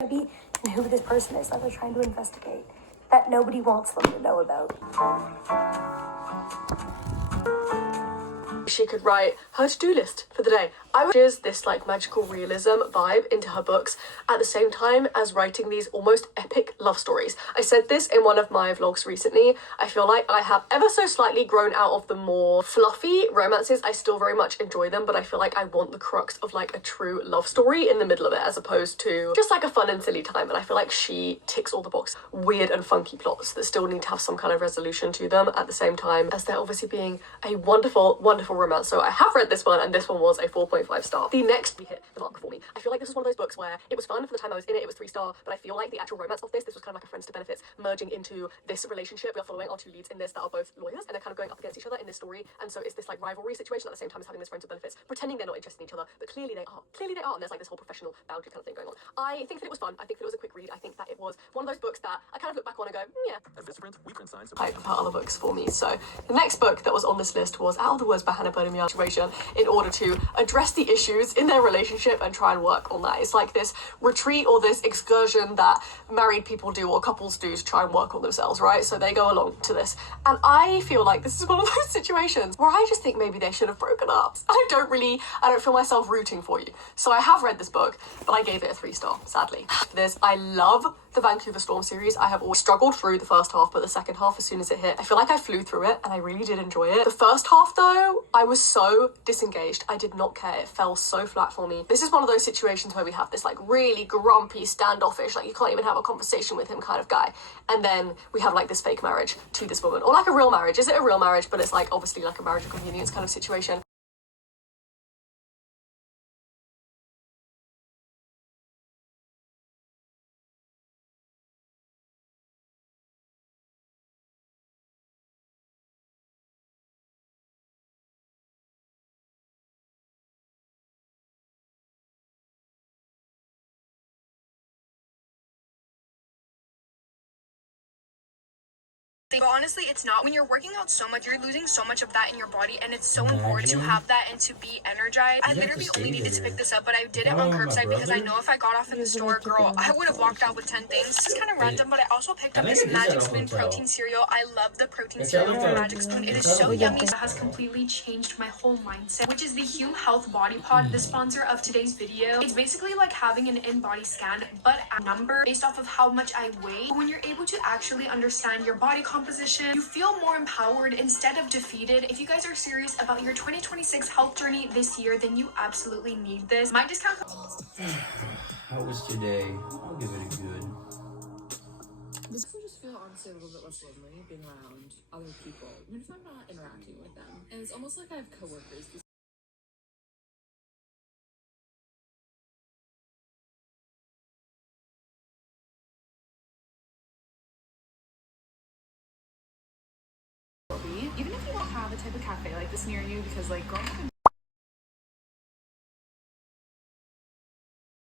Maybe and who this person is that they're trying to investigate that nobody wants them to know about. She could write her to-do list for the day. I would use this like magical realism vibe into her books at the same time as writing these almost epic love stories. I said this in one of my vlogs recently. I feel like I have ever so slightly grown out of the more fluffy romances. I still very much enjoy them, but I feel like I want the crux of like a true love story in the middle of it as opposed to just like a fun and silly time. And I feel like she ticks all the boxes. Weird and funky plots that still need to have some kind of resolution to them at the same time as they're obviously being a wonderful, wonderful romance. So I have read this one and this one was a 4.5 star. The next we hit the mark for me. I feel like this was one of those books where it was fun for the time I was in it, it was 3 star, but I feel like the actual romance of this was kind of like a friends to benefits merging into this relationship. We are following our 2 leads in this that are both lawyers and they're kind of going up against each other in this story, and so it's this like rivalry situation at the same time as having this friends with benefits, pretending they're not interested in each other, but clearly they are, and there's like this whole professional boundary kind of thing going on. I think that it was fun. I think that it was a quick read. I think that it was one of those books that I kind of look back on and go, yeah. As Vistaprint, we print signs type of her other books for me. So the next book that was on this list was Out of the Woods by Hannah Burnham Young situation in order to address the issues in their relationship and try and work on that. It's like this retreat or this excursion that married people do or couples do to try and work on themselves, right? So they go along to this. And I feel like this is one of those situations where I just think maybe they should have broken up. I don't feel myself rooting for you. So I have read this book, but I gave it a 3 star, sadly. For this, I love the Vancouver Storm series. I have always struggled through the first half, but the second half, as soon as it hit, I feel like I flew through it and I really did enjoy it. The first half though, I was so disengaged. I did not care. It fell so flat for me. This is one of those situations where we have this like really grumpy, standoffish, like you can't even have a conversation with him kind of guy. And then we have like this fake marriage to this woman, or like a real marriage. Is it a real marriage? But it's like obviously like a marriage of convenience kind of situation. But honestly, it's not. When you're working out so much, you're losing so much of that in your body, and it's so important to have that and to be energized. I literally only needed to pick this up, but I did it on curbside because I know if I got off in the store, girl, I would have walked out with 10 things. This is kind of random, but I also picked up this Magic Spoon protein cereal. I love the protein cereal from Magic Spoon. It is so yummy. It has completely changed my whole mindset, which is the Hume Health Body Pod, the sponsor of today's video. It's basically like having an in-body scan, but a number based off of how much I weigh. When you're able to actually understand your body composition, you feel more empowered instead of defeated. If you guys are serious about your 2026 health journey this year, then you absolutely need this. My discount How was today? I'll give it a good. This will just feel honestly a little bit less lonely being around other people, even if I'm not interacting with them. And it's almost like I have coworkers. Even if you don't have a type of cafe like this near you, because like growing up in